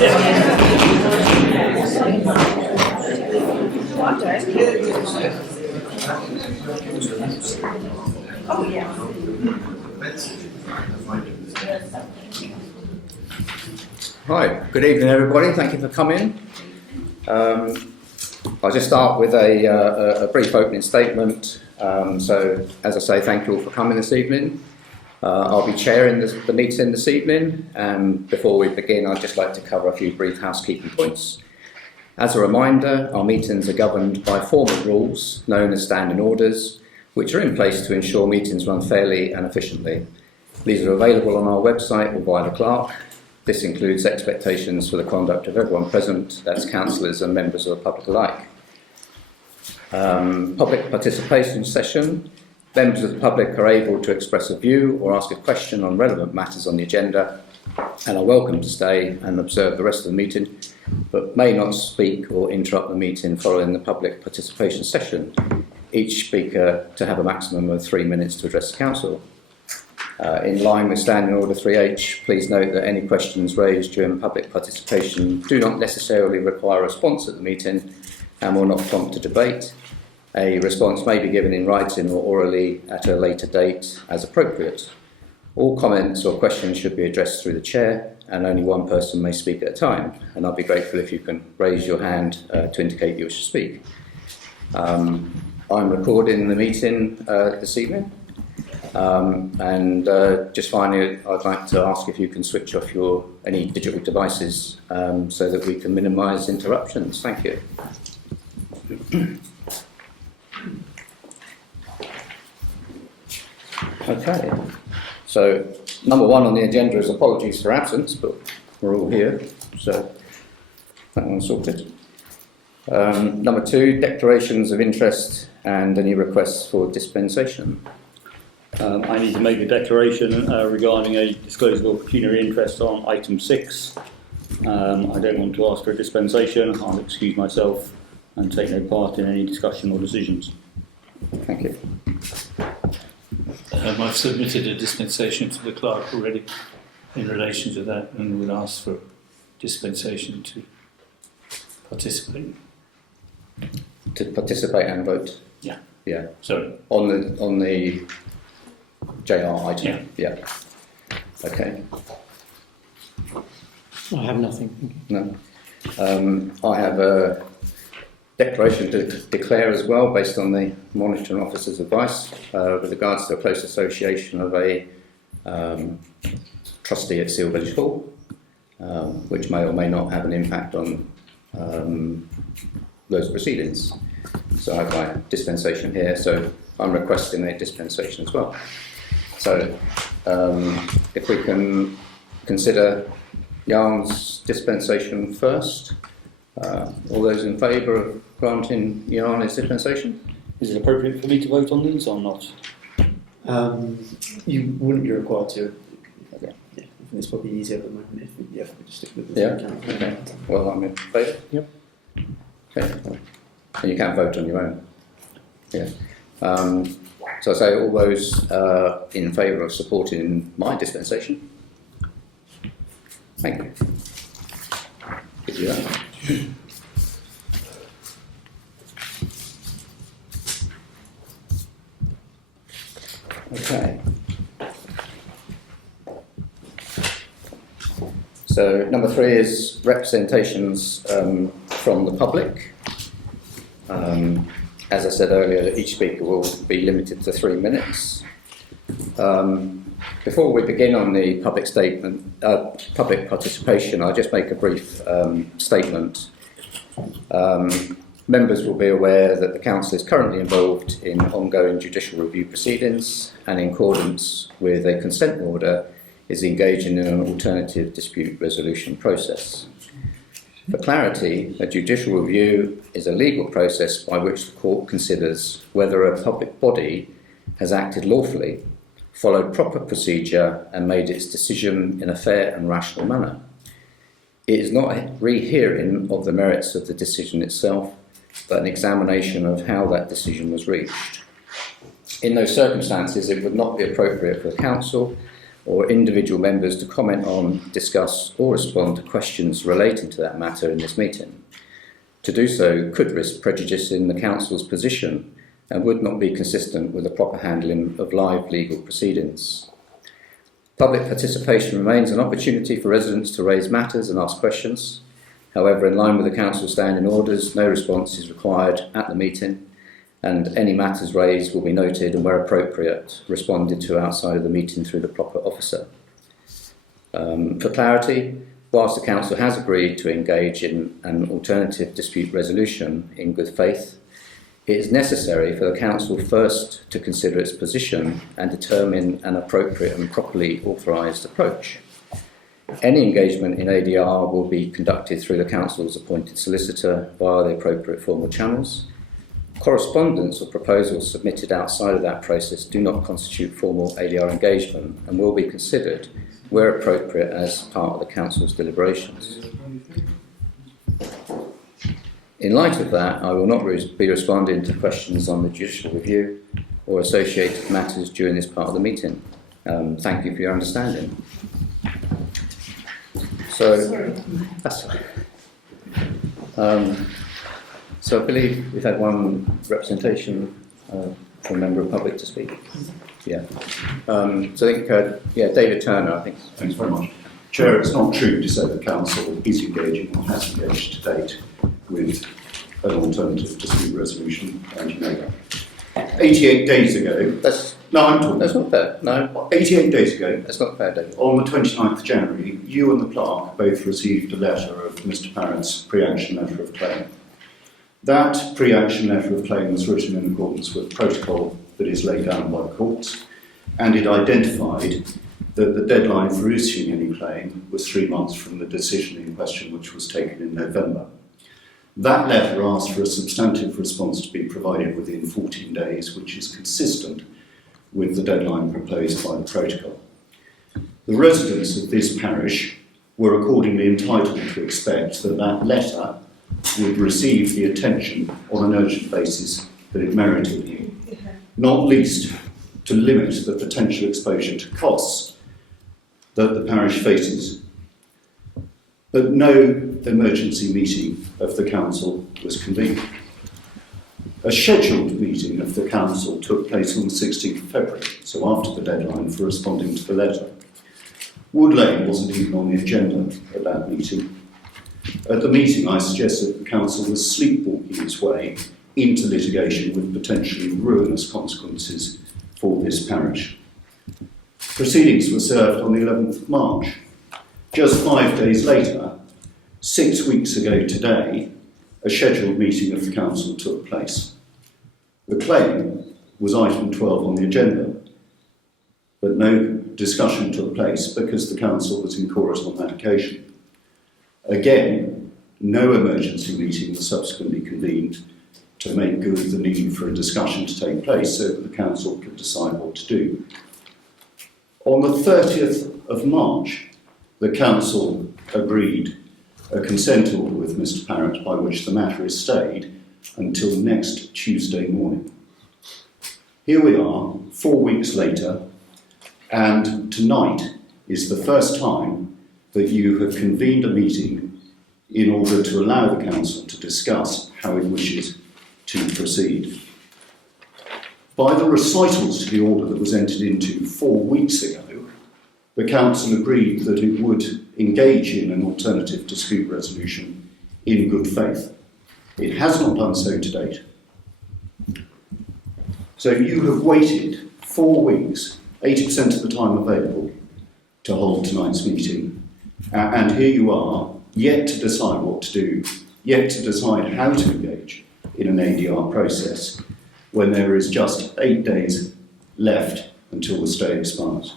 Oh, yeah. Hi, good evening everybody, thank you for coming. I'll just start with a brief opening statement. So, as I say, thank you all for coming this evening. I'll be chairing the meeting this evening, and before we begin I'd just like to cover a few brief housekeeping points. As a reminder, our meetings are governed by formal rules known as standing orders, which are in place to ensure meetings run fairly and efficiently. These are available on our website or via the clerk. This includes expectations for the conduct of everyone present, that's councillors and members of the public alike. Public participation session. Members of the public are able to express a view or ask a question on relevant matters on the agenda and are welcome to stay and observe the rest of the meeting, but may not speak or interrupt the meeting following the public participation session. Each speaker to have a maximum of 3 minutes to address the council. In line with Standing Order 3H, please note that any questions raised during public participation do not necessarily require a response at the meeting and will not prompt a debate. A response may be given in writing or orally at a later date as appropriate. All comments or questions should be addressed through the chair, and only one person may speak at a time, and I'll be grateful if you can raise your hand to indicate you wish to speak. I'm recording the meeting this evening. Just finally, I'd like to ask if you can switch off any digital devices so that we can minimise interruptions. Thank you. Okay, so number one on the agenda is apologies for absence, but we're all here, so that one's sorted. Number two, declarations of interest and any requests for dispensation. I need to make a declaration regarding a disclosure of pecuniary interest on item 6. I don't want to ask for a dispensation. I'll excuse myself and take no part in any discussion or decisions. Thank you. I've submitted a dispensation to the clerk already in relation to that, and would ask for dispensation to participate. To participate and vote? Yeah. Yeah. Sorry. On the JR item? Yeah. Okay. I have nothing. No. I have a declaration to declare as well, based on the monitoring officer's advice, with regards to a close association of a trustee at Seale Village Hall, which may or may not have an impact on those proceedings. So I have my dispensation here, so I'm requesting a dispensation as well. So if we can consider Jan's dispensation first. All those in favour of granting Jan his dispensation? Is it appropriate for me to vote on these or not? You wouldn't be required to. Okay. Yeah, I think it's probably easier at the moment if we just stick with the account. Okay. Well, I'm in favour? Yep. Okay. And you can vote on your own. Yeah. So I say all those in favour of supporting my dispensation. Thank you. Good to do that. Okay. So number 3 is representations from the public. As I said earlier, each speaker will be limited to 3 minutes. Before we begin on the public participation, I'll just make a brief statement. Members will be aware that the Council is currently involved in ongoing judicial review proceedings and, in accordance with a consent order, is engaging in an alternative dispute resolution process. For clarity, a judicial review is a legal process by which the court considers whether a public body has acted lawfully, followed proper procedure and made its decision in a fair and rational manner. It is not a rehearing of the merits of the decision itself, but an examination of how that decision was reached. In those circumstances, it would not be appropriate for the Council or individual members to comment on, discuss or respond to questions relating to that matter in this meeting. To do so could risk prejudicing the Council's position and would not be consistent with the proper handling of live legal proceedings. Public participation remains an opportunity for residents to raise matters and ask questions. However, in line with the Council's standing orders, no response is required at the meeting, and any matters raised will be noted and, where appropriate, responded to outside of the meeting through the proper officer. For clarity, whilst the Council has agreed to engage in an alternative dispute resolution in good faith, it is necessary for the Council first to consider its position and determine an appropriate and properly authorised approach. Any engagement in ADR will be conducted through the Council's appointed solicitor via the appropriate formal channels. Correspondence or proposals submitted outside of that process do not constitute formal ADR engagement and will be considered, where appropriate, as part of the Council's deliberations. In light of that, I will not be responding to questions on the judicial review or associated matters during this part of the meeting. Thank you for your understanding. So, that's so I believe we've had one representation from a member of the public to speak. Yeah. So I think, David Turner, I think. Thanks very much. Chair, it's not true to say the Council is engaging or has engaged to date with an alternative dispute resolution, and you know that. 88 days ago... I'm talking. That's not fair, no. 88 days ago... That's not fair, David. On the 29th of January, you and the clerk both received a letter of Mr Parrott's pre-action letter of claim. That pre-action letter of claim was written in accordance with protocol that is laid down by the courts, and it identified that the deadline for issuing any claim was 3 months from the decision in question, which was taken in November. That letter asked for a substantive response to be provided within 14 days, which is consistent with the deadline proposed by the protocol. The residents of this parish were accordingly entitled to expect that that letter would receive the attention on an urgent basis that it merited, not least to limit the potential exposure to costs that the parish faces. But no emergency meeting of the Council was convened. A scheduled meeting of the Council took place on the 16th of February, so after the deadline for responding to the letter. Wood Lane wasn't even on the agenda at that meeting. At the meeting, I suggested the Council was sleepwalking its way into litigation with potentially ruinous consequences for this parish. Proceedings were served on the 11th of March. Just 5 days later, 6 weeks ago today, a scheduled meeting of the Council took place. The claim was item 12 on the agenda, but no discussion took place because the Council was in chorus on that occasion. Again, no emergency meeting was subsequently convened to make good the need for a discussion to take place so that the Council could decide what to do. On the 30th of March, the Council agreed a consent order with Mr Parrott by which the matter is stayed until next Tuesday morning. Here we are, 4 weeks later, and tonight is the first time that you have convened a meeting in order to allow the Council to discuss how it wishes to proceed. By the recitals to the order that was entered into 4 weeks ago, the Council agreed that it would engage in an alternative dispute resolution in good faith. It has not done so to date. So you have waited 4 weeks, 80% of the time available, to hold tonight's meeting, and here you are, yet to decide what to do, yet to decide how to engage in an ADR process, when there is just 8 days left until the stay expires.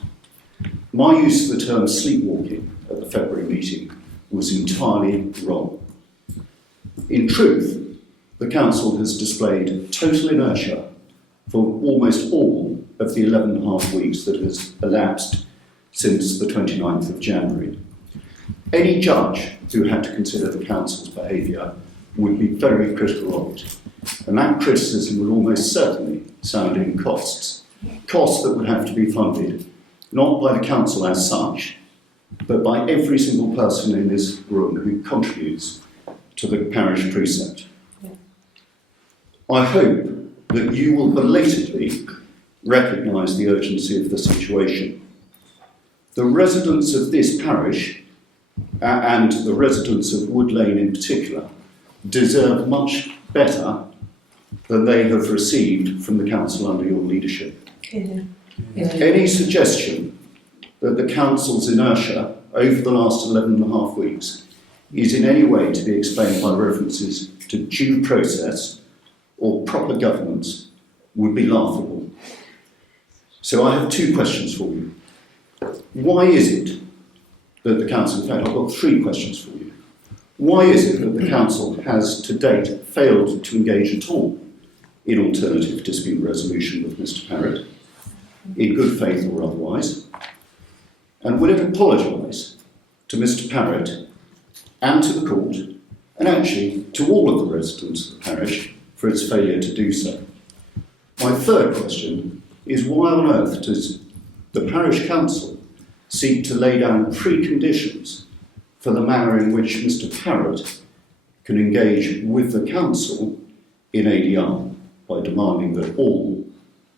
My use of the term sleepwalking at the February meeting was entirely wrong. In truth, the Council has displayed total inertia for almost all of the 11.5 weeks that has elapsed since the 29th of January. Any judge who had to consider the Council's behaviour would be very critical of it, and that criticism would almost certainly sound in costs that would have to be funded not by the council as such, but by every single person in this room who contributes to the parish precept. I hope that you will belatedly recognise the urgency of the situation. The residents of this parish, and the residents of Wood Lane in particular, deserve much better than they have received from the council under your leadership. Any suggestion that the council's inertia over the last 11 and a half weeks is in any way to be explained by references to due process or proper governance would be laughable. So I have two questions for you. Why is it that the council, in fact I've got three questions for you. Why is it that the council has to date failed to engage at all in alternative dispute resolution with Mr Parrott, in good faith or otherwise? And will it apologise to Mr Parrott and to the court, and actually to all of the residents of the parish, for its failure to do so? My third question is, why on earth does the parish council seek to lay down preconditions for the manner in which Mr Parrott can engage with the council in ADR by demanding that all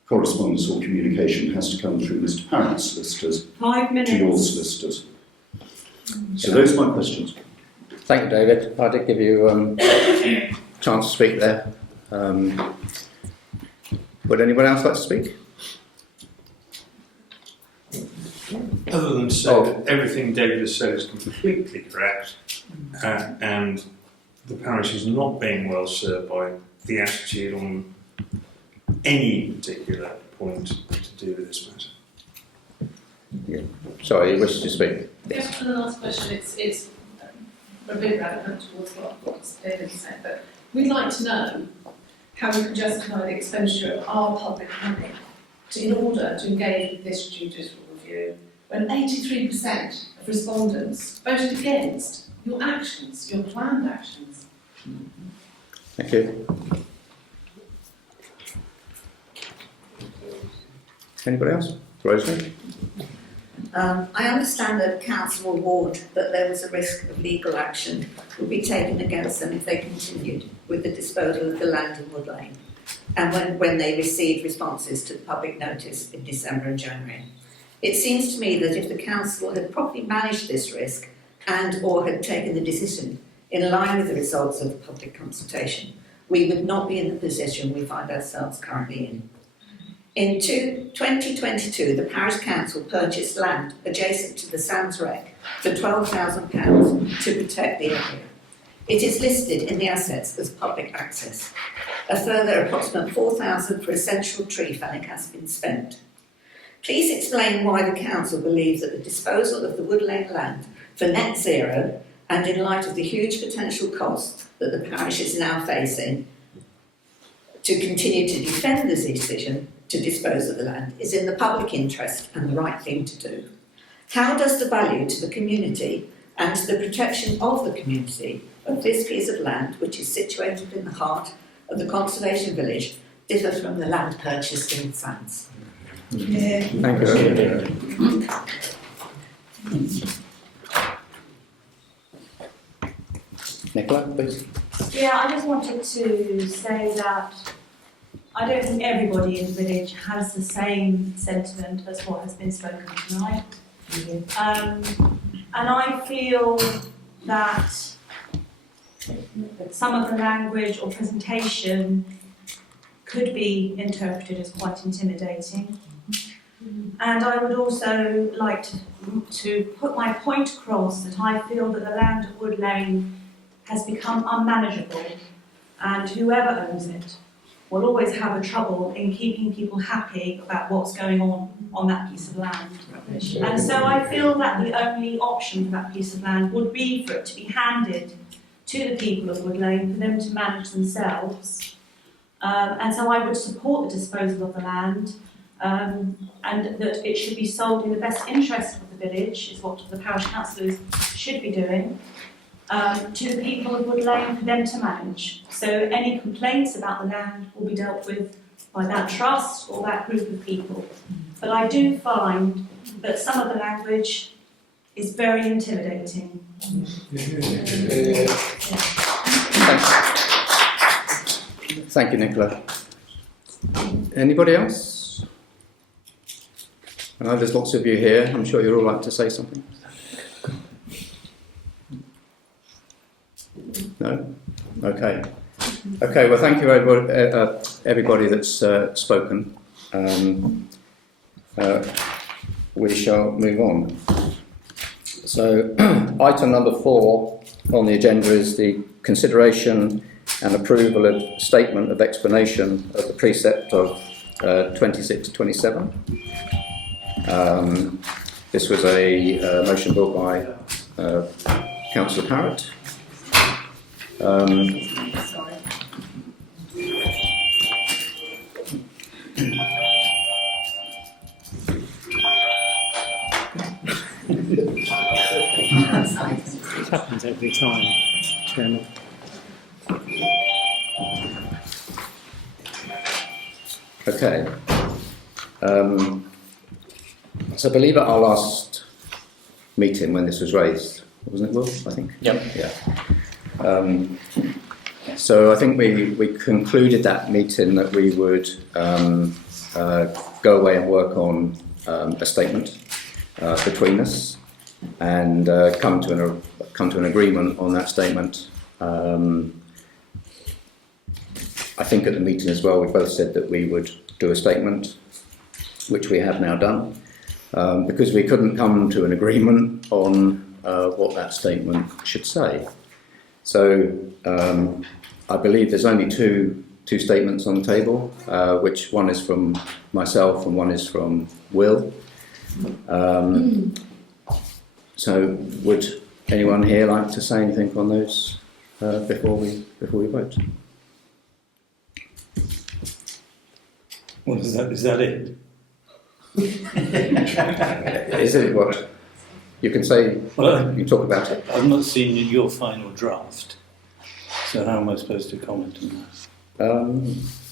correspondence or communication has to come through Mr Parrott's solicitors 5 minutes. to your solicitors? So those are my questions. Thank you, David. I did give you a chance to speak there. Would anyone else like to speak? Other than to say that everything David has said is completely correct, and the parish is not being well served by the attitude on any particular point to do with this matter. Yeah. Sorry, you wish to speak? Yes, for the last question, it's a bit relevant towards what David said, but we'd like to know how we can justify the expenditure of our public money in order to engage with this judicial review when 83% of respondents voted against your actions, your planned actions. Thank you. Anybody else? Rosemary? I understand that council will warn that there was a risk of legal action would be taken against them if they continued with the disposal of the land in Wood Lane, and when they received responses to the public notice in December and January. It seems to me that if the council had properly managed this risk and or had taken the decision in line with the results of the public consultation, we would not be in the position we find ourselves currently in. In 2022, the Parish Council purchased land adjacent to the Sands Wreck for £12,000 to protect the area. It is listed in the assets as public access. A further approximate £4,000 for essential tree felling has been spent. Please explain why the Council believes that the disposal of the Wood Lane land for net zero, and in light of the huge potential costs that the parish is now facing to continue to defend this decision to dispose of the land, is in the public interest and the right thing to do. How does the value to the community and to the protection of the community of this piece of land, which is situated in the heart of the conservation village, differ from the land purchased in Sands? Yeah. Thank you. Nicola, please. Yeah, I just wanted to say that I don't think everybody in the village has the same sentiment as what has been spoken tonight. And I feel that some of the language or presentation could be interpreted as quite intimidating. And I would also like to put my point across that I feel that the land at Wood Lane has become unmanageable, and whoever owns it will always have a trouble in keeping people happy about what's going on that piece of land. And so I feel that the only option for that piece of land would be for it to be handed to the people of Wood Lane for them to manage themselves. And so I would support the disposal of the land, and that it should be sold in the best interest of the village, is what the parish councillors should be doing, to the people of Wood Lane for them to manage. So any complaints about the land will be dealt with by that trust or that group of people. But I do find but some of the language is very intimidating. Thank you, Nicola. Anybody else? I know there's lots of you here. I'm sure you'd all like to say something. No? Okay. Okay, well, thank you, everybody that's spoken. We shall move on. So, item number 4 on the agenda is the consideration and approval of statement of explanation of the precept of 2627. This was a motion brought by Councillor Parrott. Sorry. It happens every time, Chairman. Okay. So I believe at our last meeting when this was raised, wasn't it, Will? I think. Yep. Yeah. So I think we concluded that meeting that we would go away and work on a statement between us and come to an agreement on that statement. I think at the meeting as well, we both said that we would do a statement, which we have now done, because we couldn't come to an agreement on what that statement should say. So I believe there's only two statements on the table, which one is from myself and one is from Will. So would anyone here like to say anything on those before we vote? What is that? Is that it? Is it what? You can say, Well, you talk about it. I've not seen your final draft, so how am I supposed to comment on that?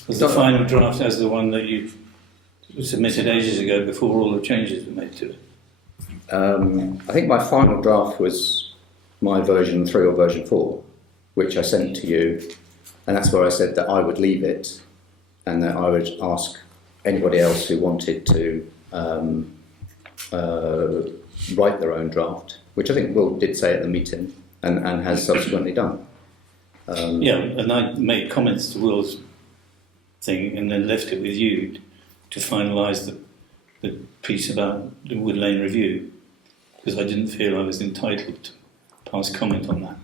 Was the final draft as the one that you submitted ages ago before all the changes were made to it? I think my final draft was my version 3 or version 4, which I sent to you, and that's where I said that I would leave it and that I would ask anybody else who wanted to write their own draft, which I think Will did say at the meeting and has subsequently done. Yeah, and I made comments to Will's thing and then left it with you to finalise the piece about the Wood Lane review, because I didn't feel I was entitled to pass comment on that.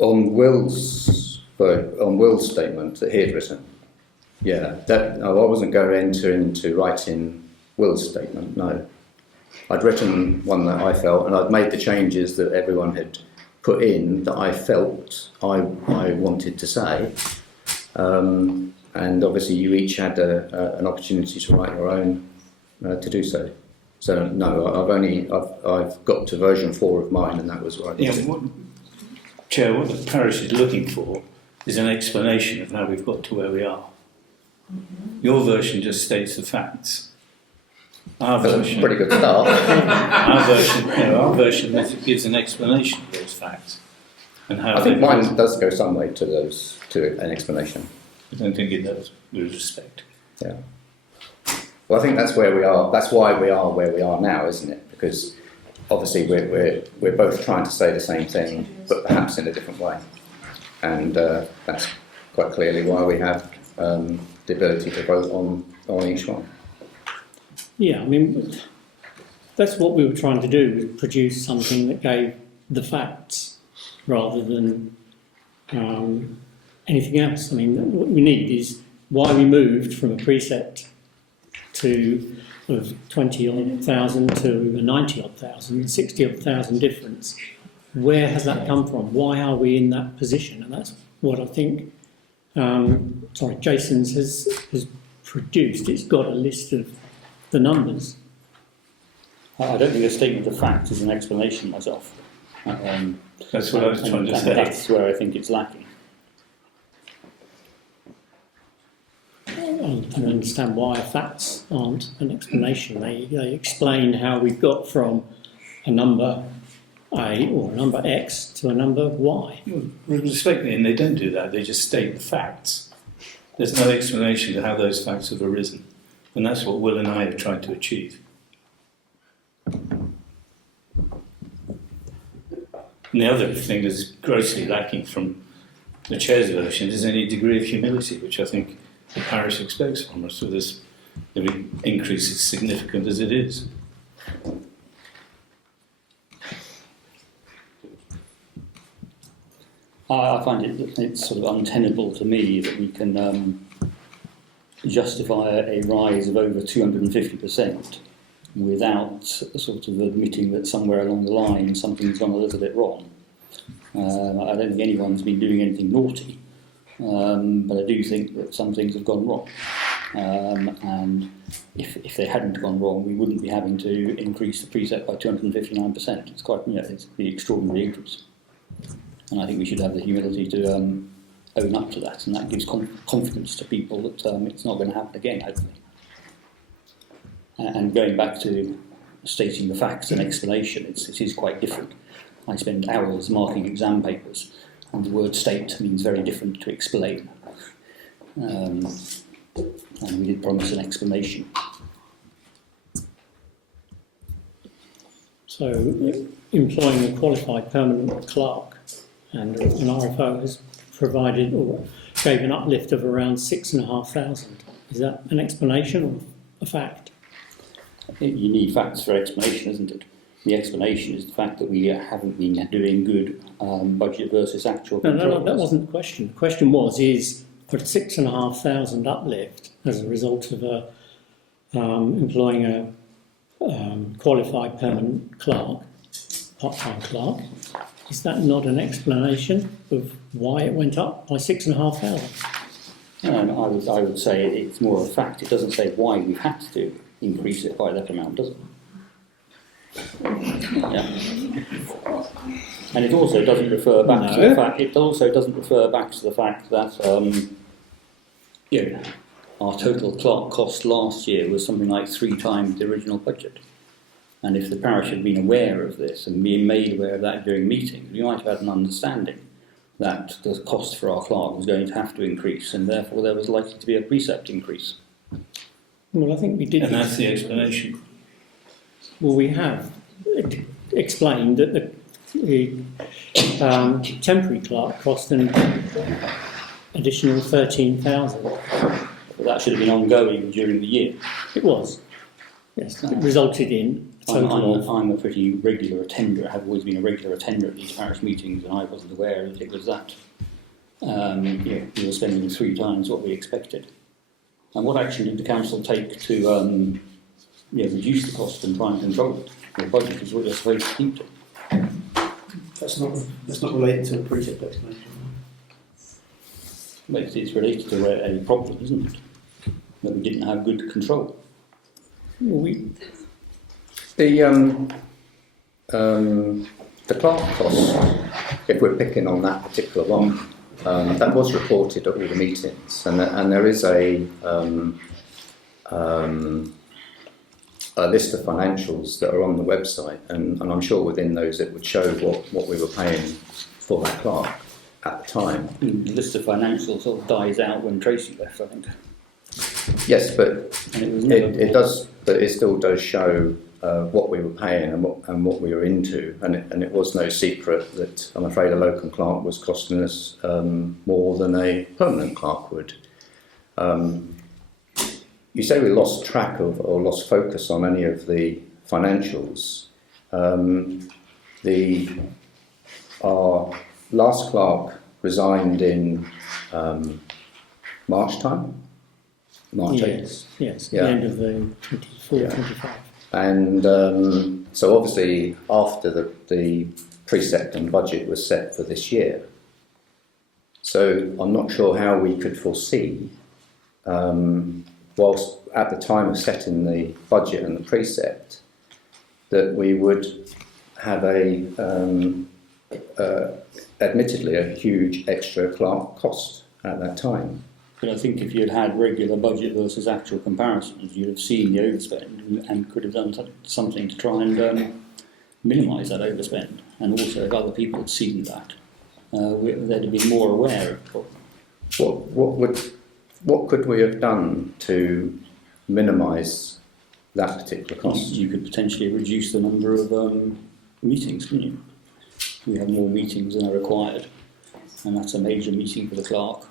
On Will's statement that he had written, yeah, I wasn't going to enter into writing Will's statement, no. I'd written one that I felt, and I'd made the changes that everyone had put in that I felt I wanted to say. And obviously you each had an opportunity to write your own to do so. So no, I've got to version 4 of mine, and that was what I did. Yeah, Chair, what the parish is looking for is an explanation of how we've got to where we are. Your version just states the facts. Our version, pretty good start. our version gives an explanation of those facts and how. I think mine does go some way to an explanation. I don't think it does, with respect. Yeah. Well, I think that's where we are. That's why we are where we are now, isn't it? Because obviously we're both trying to say the same thing, but perhaps in a different way, and that's quite clearly why we have the ability to vote on each one. Yeah, I mean, that's what we were trying to do, was produce something that gave the facts rather than anything else. I mean, what we need is why we moved from a precept to 20-odd thousand to a 90-odd thousand, 60-odd thousand difference. Where has that come from? Why are we in that position? And that's what I think Jason's has produced. It's got a list of the numbers. I don't think a statement of fact is an explanation myself. That's what I was trying to say. That's where I think it's lacking. don't understand why facts aren't an explanation. They explain how we've got from a number A or a number X to a number Y. Well, respectfully, and they don't do that, they just state the facts. There's no explanation to how those facts have arisen. And that's what Will and I have tried to achieve. And the other thing that's grossly lacking from the chair's version is any degree of humility, which I think the parish expects from us with this increase as significant as it is. I find it's sort of untenable to me that we can justify a rise of over 250% without sort of admitting that somewhere along the line something's gone a little bit wrong. I don't think anyone's been doing anything naughty, but I do think that some things have gone wrong. And if they hadn't gone wrong, we wouldn't be having to increase the precept by 259%. It's quite, it's the extraordinary increase. And I think we should have the humility to own up to that, and that gives confidence to people that it's not going to happen again, hopefully. And going back to stating the facts and explanation, it is quite different. I spend hours marking exam papers, and the word state means very different to explain. And we did promise an explanation. So, employing a qualified permanent clerk and an RFO has provided or gave an uplift of around 6,500. Is that an explanation or a fact? I think you need facts for explanation, isn't it? The explanation is the fact that we haven't been doing good budget versus actual controls. No, that wasn't the question. The question is for 6,500 uplift as a result of employing a qualified permanent clerk, part-time clerk, is that not an explanation of why it went up by 6,500? I would say it's more of a fact. It doesn't say why we've had to increase it by that amount, does it? Yeah. And it also doesn't refer back to the fact. It also doesn't refer back to the fact that our total clerk cost last year was something like 3 times the original budget. And if the parish had been aware of this and been made aware of that during meetings, we might have had an understanding that the cost for our clerk was going to have to increase, and therefore there was likely to be a precept increase. Well, I think we did. And that's the explanation. Well, we have explained that the temporary clerk cost an additional 13,000. But that should have been ongoing during the year. It was. Yes, it resulted in a total of... I'm a pretty regular attender. I have always been a regular attender at these parish meetings, and I wasn't aware that it was that. We were spending 3 times what we expected. And what action did the council take to reduce the cost and try and control it? The budget is what you're supposed to keep to. That's not related to a precept explanation. But it's related to a problem, isn't it? That we didn't have good control. The clerk costs, if we're picking on that particular one, that was reported at all the meetings, and there is a list of financials that are on the website, and I'm sure within those it would show what we were paying for that clerk at the time. The list of financials sort of dies out when Tracy left, I think. Yes, but it does. But it still does show what we were paying and what we were into, and it was no secret that I'm afraid a locum clerk was costing us more than a permanent clerk would. You say we lost track of or lost focus on any of the financials. Our last clerk resigned in March time. March 8th. Yes, Yeah. the end of the 24-25. And so obviously after the precept and budget was set for this year, so I'm not sure how we could foresee, whilst at the time of setting the budget and the precept, that we would have admittedly a huge extra clerk cost at that time. But I think if you'd had regular budget versus actual comparisons, you'd have seen the overspend and could have done something to try and minimise that overspend. And also, if other people had seen that, they'd have been more aware of it. What could we have done to minimise that particular cost? You could potentially reduce the number of meetings, couldn't you? We have more meetings than are required, and that's a major meeting for the clerk.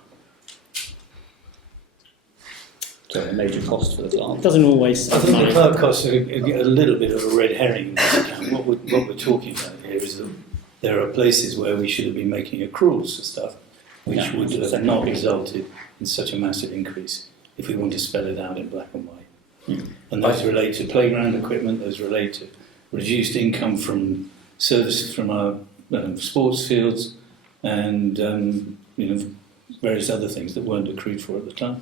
So a major cost for the clerk. It doesn't always. I think the clerk costs are a little bit of a red herring in this account. What we're talking about here is that there are places where we should have been making accruals for stuff, which would have not resulted in such a massive increase if we want to spell it out in black and white. And those relate to playground equipment, those relate to reduced income from services from our sports fields, and various other things that weren't accrued for at the time.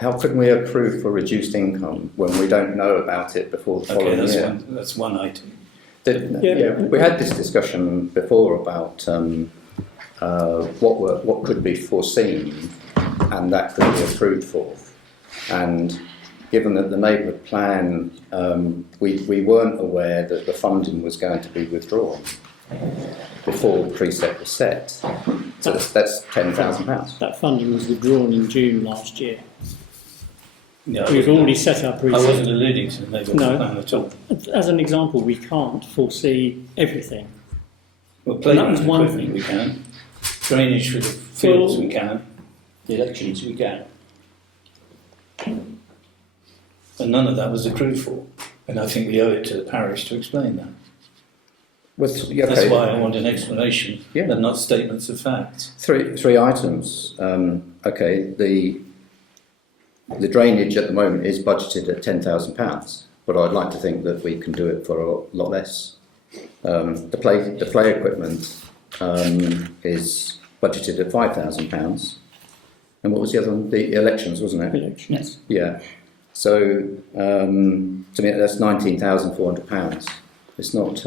How can we accrue for reduced income when we don't know about it before the following year? That's one item. We had this discussion before about what could be foreseen and that could be accrued for. And given that the neighbourhood plan, we weren't aware that the funding was going to be withdrawn before the precept was set. So that's £10,000. That funding was withdrawn in June last year. No, We've already set our I precept. wasn't alluding to the neighbourhood plan at all. As an example, we can't foresee everything. Well, playground that was one equipment we can. Drainage for the fields we can. The elections we can. And none of that was accrued for. And I think we owe it to the parish to explain that. That's why I want an explanation and not statements of facts. Three items. The drainage at the moment is budgeted at £10,000, but I'd like to think that we can do it for a lot less. The play equipment is budgeted at £5,000. And what was the other one? The elections, wasn't it? Elections. Yeah. So to me, that's £19,400. It's not,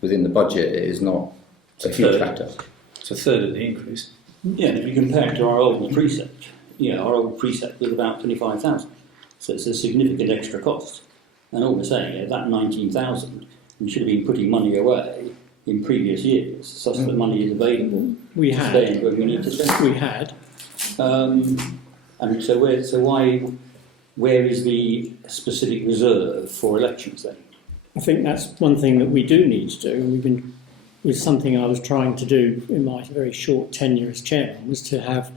within the budget. It is not a huge factor. It's a third of the increase. Yeah, and if you compare it to our old precept, our old precept was about 25,000. So it's a significant extra cost. And all we're saying is that 19,000, we should have been putting money away in previous years, such that money is available We to had. spend when we need to spend. We had. And so where is the specific reserve for elections then? I think that's one thing that we do need to do. Was something I was trying to do in my very short tenure as chairman, was to have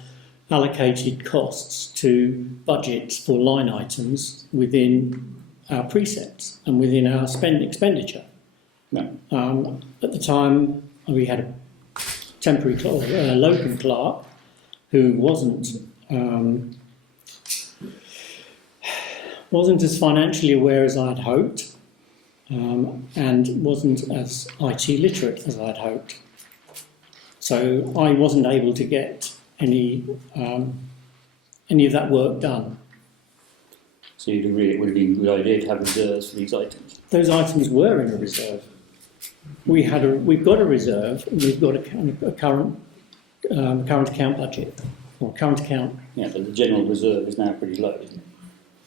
allocated costs to budgets for line items within our precepts and within our expenditure. No. At the time, we had a temporary locum clerk who wasn't as financially aware as I'd hoped, and wasn't as IT literate as I'd hoped. So I wasn't able to get any of that work done. So you'd agree it would have been a good idea to have reserves for these items? Those items were in a reserve. We've got a reserve, and we've got a current account budget, or current account. Yeah, but the general reserve is now pretty low, isn't it?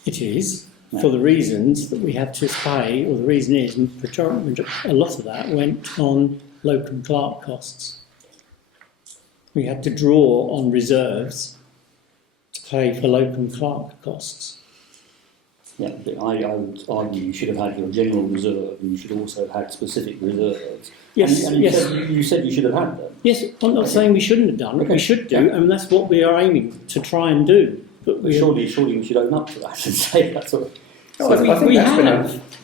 It is, for the reasons that we had to pay, or the reason is, a lot of that went on locum clerk costs. We had to draw on reserves to pay for locum clerk costs. Yeah, but I would argue you should have had your general reserve, and you should also have had specific reserves. Yes, and you said you should have had them. Yes, I'm not saying we shouldn't have done. Okay. We should do, and that's what we are aiming to try and do. But surely we should own up to that and say that's what. I think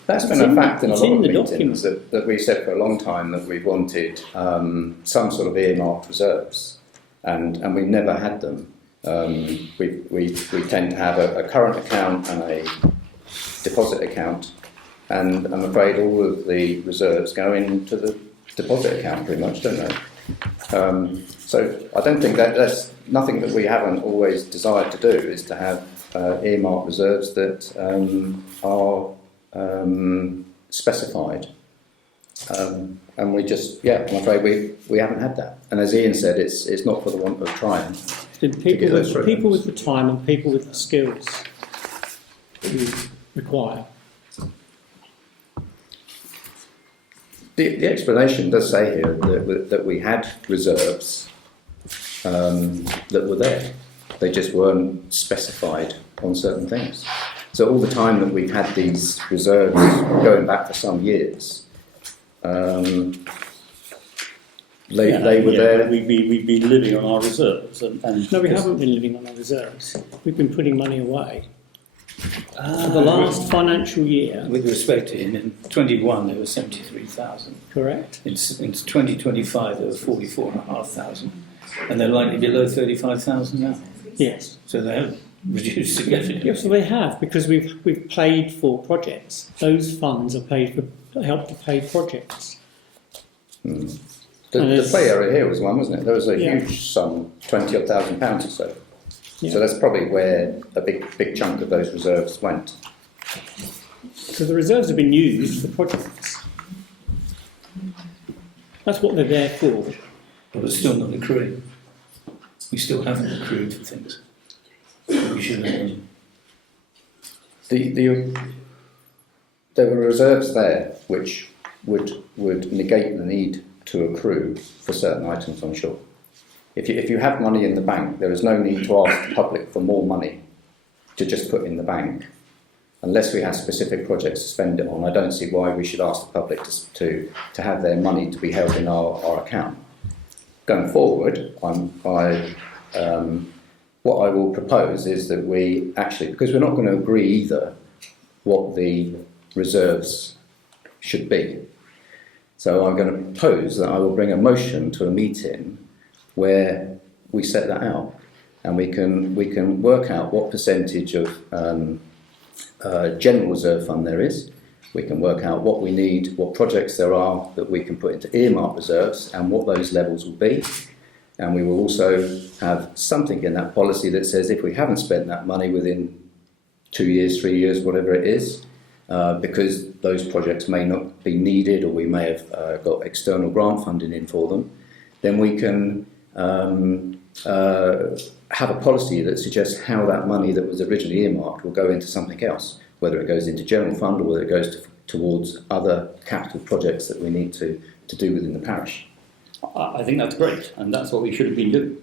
that's been a fact in a lot of meetings that we said for a long time that we wanted some sort of earmarked reserves, and we never had them. We tend to have a current account and a deposit account, and I'm afraid all of the reserves go into the deposit account pretty much, don't they? So I don't think that's nothing that we haven't always desired to do, is to have earmarked reserves that are specified. and we just, I'm afraid we haven't had that. And as Ian said, it's not for the want of trying. The get those people programs. with the time and people with the skills that we require. The explanation does say here that we had reserves that were there. They just weren't specified on certain things. So all the time that we've had these reserves going back for some years, they were there. We'd be living on our reserves. No, we haven't been living on our reserves. We've been putting money away. For the last financial year, With respect to in 21 there were 73,000. correct? In 2025 there were 44,500, and they're likely below 35,000 now. Yes. So they have reduced significantly. Yes, well, they have, because we've paid for projects. Those funds are paid for, help to pay projects. The play area here was one, wasn't it? There was a Yeah. huge sum, £20,000 or so. Yeah. So that's probably where a big chunk of those reserves went. So the reserves have been used for projects. That's what they're there for. But we're still not accruing. We still haven't accrued for things. We should have done. There were reserves there which would negate the need to accrue for certain items, I'm sure. If you have money in the bank, there is no need to ask the public for more money to just put in the bank. Unless we have specific projects to spend it on, I don't see why we should ask the public to have their money to be held in our account. Going forward, what I will propose is that we actually, because we're not going to agree either what the reserves should be. So I'm going to propose that I will bring a motion to a meeting where we set that out, and we can work out what percentage of general reserve fund there is. We can work out what we need, what projects there are that we can put into earmark reserves, and what those levels will be. And we will also have something in that policy that says if we haven't spent that money within 2 years, 3 years, whatever it is, because those projects may not be needed, or we may have got external grant funding in for them, then we can have a policy that suggests how that money that was originally earmarked will go into something else, whether it goes into general fund or whether it goes towards other capital projects that we need to do within the parish. I think that's great, and that's what we should have been doing.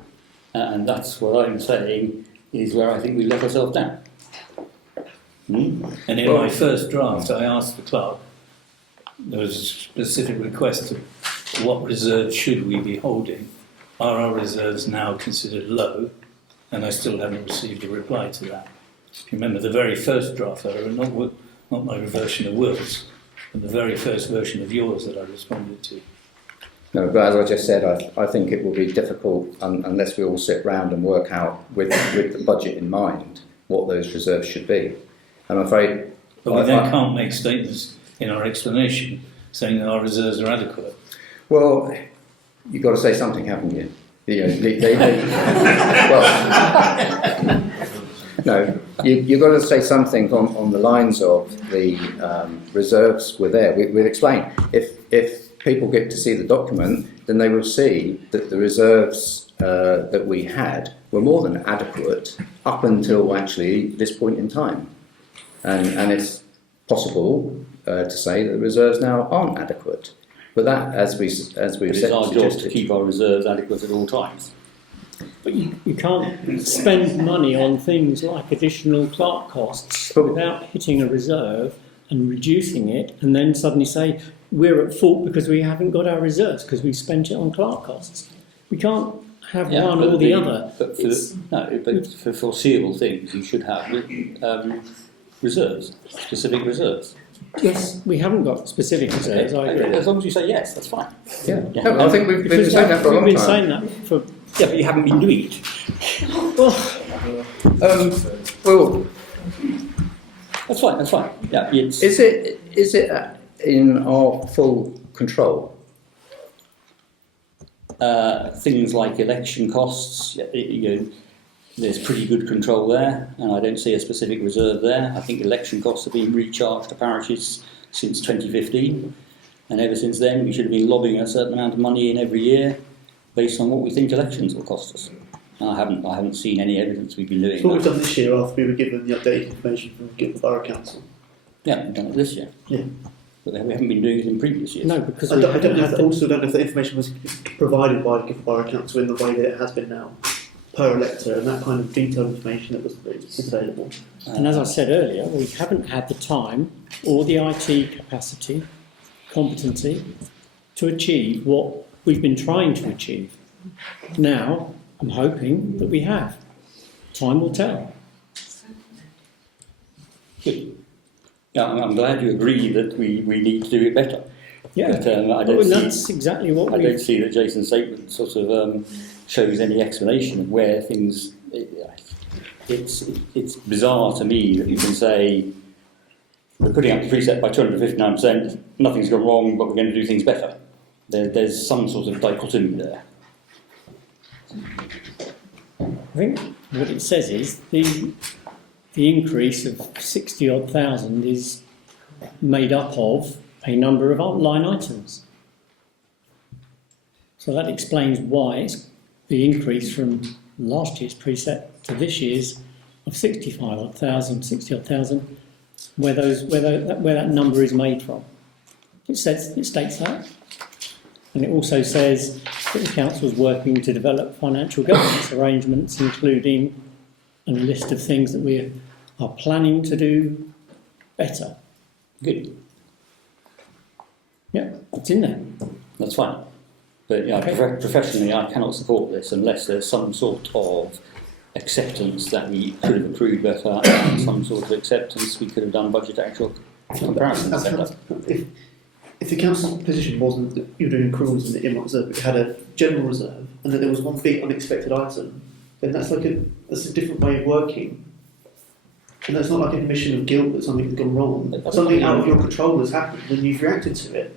And that's what I'm saying is where I think we let ourselves down. And in my first draft, I asked the clerk, there was a specific request to what reserves should we be holding? Are our reserves now considered low? And I still haven't received a reply to that. If you remember the very first draft, not my version of Will's, but the very first version of yours that I responded to. No, but as I just said, I think it will be difficult unless we all sit round and work out with the budget in mind what those reserves should be. I'm afraid. But we then can't make statements in our explanation saying that our reserves are adequate. Well, you've got to say something, haven't you? No, you've got to say something on the lines of the reserves were there. We'll explain. If people get to see the document, then they will see that the reserves that we had were more than adequate up until actually this point in time. And it's possible to say that the reserves now aren't adequate. But that, as we've said, It's our job to keep our reserves adequate at all times. But you can't spend money on things like additional clerk costs without hitting a reserve and reducing it, and then suddenly say we're at fault because we haven't got our reserves because we spent it on clerk costs. We can't have one or the other. But for foreseeable things, you should have reserves, specific reserves. Yes, we haven't got specific reserves. I agree. As long as you say yes, that's fine. Yeah. No, I think we've been saying that for a long time. We've been saying that for. Yeah, but you haven't been doing it. Well, That's fine. That's fine. Yeah, it's. is it in our full control? Things like election costs, there's pretty good control there, and I don't see a specific reserve there. I think election costs have been recharged to parishes since 2015. And ever since then, we should have been lobbying a certain amount of money in every year based on what we think elections will cost us. And I haven't seen any evidence we've been doing So what we've that. done this year after we were given the updated information from Guildford Borough Council. Yeah, we've done it this year. Yeah. But we haven't been doing it in previous years. No, because I we don't haven't know had if, the- also don't know if the information was provided by Guildford Borough Council in the way that it has been now, per elector, and that kind of detailed information that was available. And as I said earlier, we haven't had the time or the IT capacity, competency to achieve what we've been trying to achieve. Now, I'm hoping that we have. Time will tell. Good. Yeah, I'm glad you agree that we need to do it better. Yeah, But, I well, don't see, that's exactly what I we. don't see that Jason's statement sort of shows any explanation of where things. It's bizarre to me that you can say we're putting up the precept by 259%, nothing's gone wrong, but we're going to do things better. There's some sort of dichotomy there. I think what it says is the increase of 60 odd thousand is made up of a number of line items. So that explains why it's the increase from last year's precept to this year's of 60 odd thousand, where that number is made from. It states that. And it also says that the council is working to develop financial governance arrangements, including a list of things that we are planning to do better. Good, Yeah, it's in there. that's fine. But yeah, professionally, I cannot support this unless there's some sort of acceptance that we could have approved better, and some sort of acceptance we could have done budget actual comparisons better. If the council's position wasn't that you're doing accruals in the earmark reserve, but you had a general reserve, and that there was one big unexpected item, then that's a different way of working. And that's not like an admission of guilt that something's gone wrong. Something out of your control has happened, and you've reacted to it.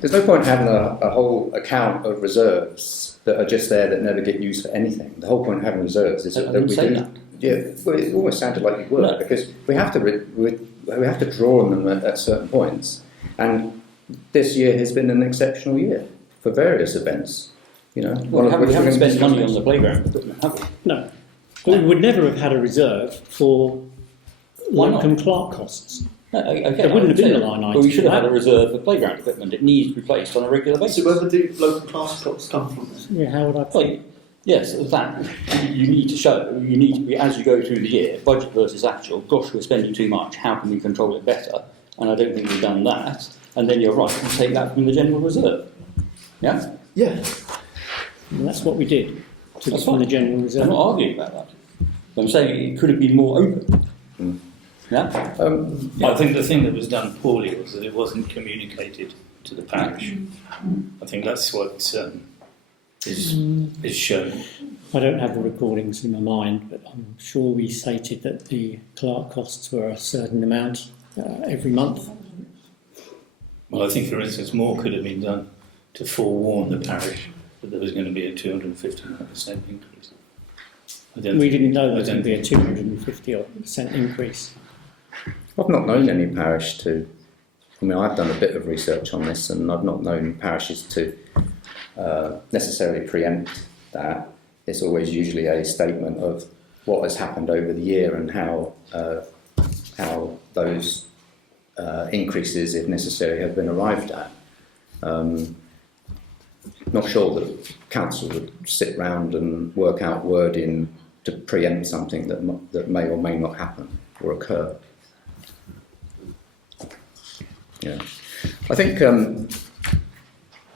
There's no point having a whole account of reserves that are just there that never get used for anything. The whole point of having reserves is that we do. That. Yeah, well, it almost sounded like you were, No. because we have to draw on them at certain points. And this year has been an exceptional year for various events. You know, Well, we haven't spent money on the playground equipment, have we? No. But we would never have had a reserve for Why not? Locum Clark costs. No, okay, There wouldn't have been a line But item we should for have had that. a reserve for playground equipment. It needs to be replaced on a regular basis. So where do local class costs come from then? Yeah, how would I put it? Well, yes, that you need to show. You need to be, as you go through the year, budget versus actual. Gosh, we're spending too much. How can we control it better? And I don't think we've done that. And then you're right. You take that from the general reserve. Yeah, Yeah. And that's what we did. Took That's it from the fine. general I'm reserve. not arguing about that. I'm saying it could have been more open. Mm. Yeah. I think the thing that was done poorly was that it wasn't communicated to the parish. I think that's what is shown. I don't have the recordings in my mind, but I'm sure we stated that the clerk costs were a certain amount every month. Well, I think, for instance, more could have been done to forewarn the parish that there was going to be a 259% increase. We didn't know there I was going don't to be a 250% increase. I've not known any parish to. I mean, I've done a bit of research on this, and I've not known parishes to necessarily preempt that. It's always usually a statement of what has happened over the year and how those increases, if necessary, have been arrived at. Not sure that council would sit round and work out wording to preempt something that may or may not happen or occur. Yeah, I think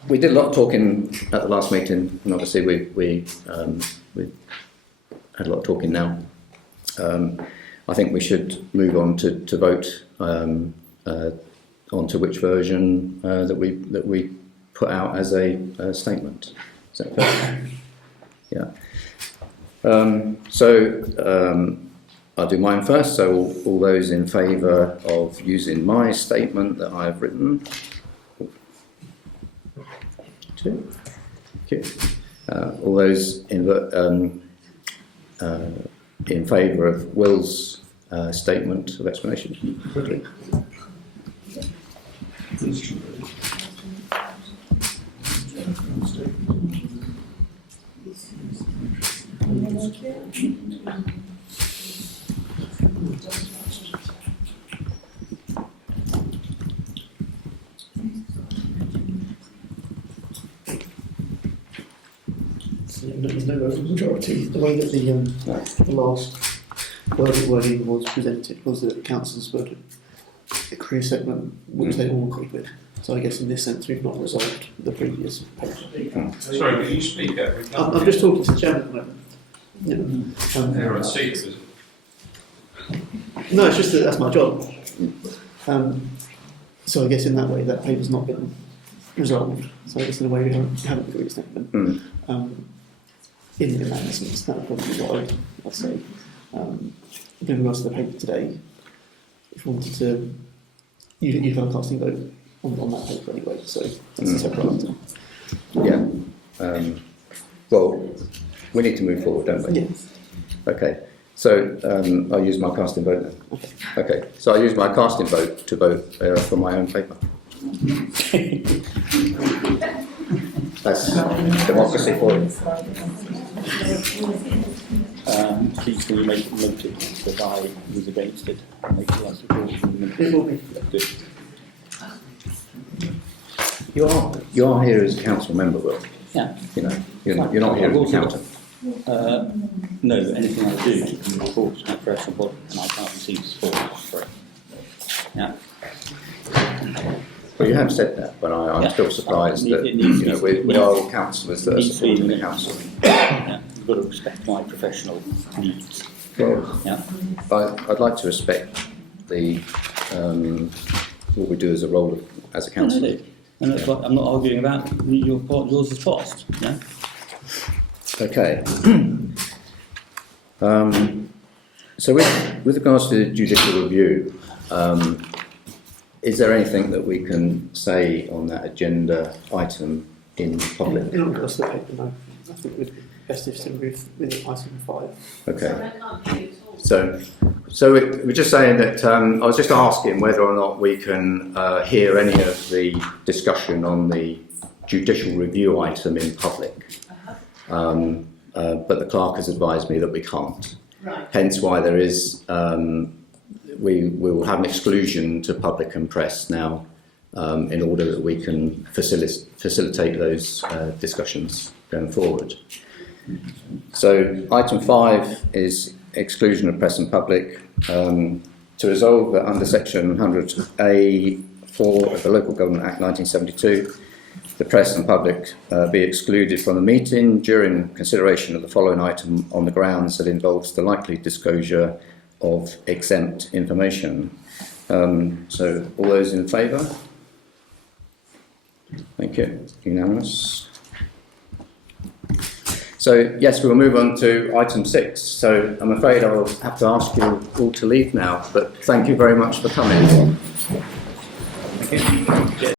we did a lot of talking at the last meeting, and obviously we had a lot of talking now. I think we should move on to vote onto which version that we put out as a statement. Is that fair? Yeah. I'll do mine first. So all those in favour of using my statement that I've written. Two. Okay. All those in favour of Will's statement of explanation. Quickly. So there's no majority. The way that the last wording was presented was that the councils would agree a segment which they all agreed with. So I guess in this sense we've not resolved the previous paper. Sorry, could you speak up? I'm just talking to the chairman at the moment. Yeah. They're on seat, is it? No, it's just that that's my job. So I guess in that way that paper's not been resolved. So I guess in a way we haven't agreed a statement. In that instance, that would probably be what I'd say. With regards to the paper today, if you wanted to, you'd have a casting vote on that paper anyway, so that's a separate item. Yeah. Well, we need to move forward, don't we? Yes. Okay. So I'll use my casting vote then. Okay. So I use my casting vote to vote for my own paper. That's democracy for you. Please can you make noted that I was against it and make sure that's recorded. It will be. Good. You are here as a council member, Will. Yeah. You know, you're not here as an accountant. No, anything I do to report to my professional body and I can't receive support for it. Yeah. Well, you have said that, but I'm still surprised that we are all councillors that are supporting the council. Yeah. You've got to respect my professional needs. Well, Yeah. I'd like to respect the what we do as a role as a council. And that's what I'm not arguing about. Yours is passed. Yeah. Okay. So with regards to the judicial review, is there anything that we can say on that agenda item in public? In regards to the paper, no. I think it would be best if to move with item 5. Okay. So we're just saying that I was just asking whether or not we can hear any of the discussion on the judicial review item in public. But the clerk has advised me that we can't. Right. Hence why there is, we will have an exclusion to public and press now in order that we can facilitate those discussions going forward. So item 5 is exclusion of press and public. To resolve that under section 100A4 of the Local Government Act 1972, the press and public be excluded from the meeting during consideration of the following item on the grounds that involves the likely disclosure of exempt information. So all those in favour? Thank you. Unanimous. So yes, we'll move on to item 6. So I'm afraid I'll have to ask you all to leave now, but thank you very much for coming. Thank you.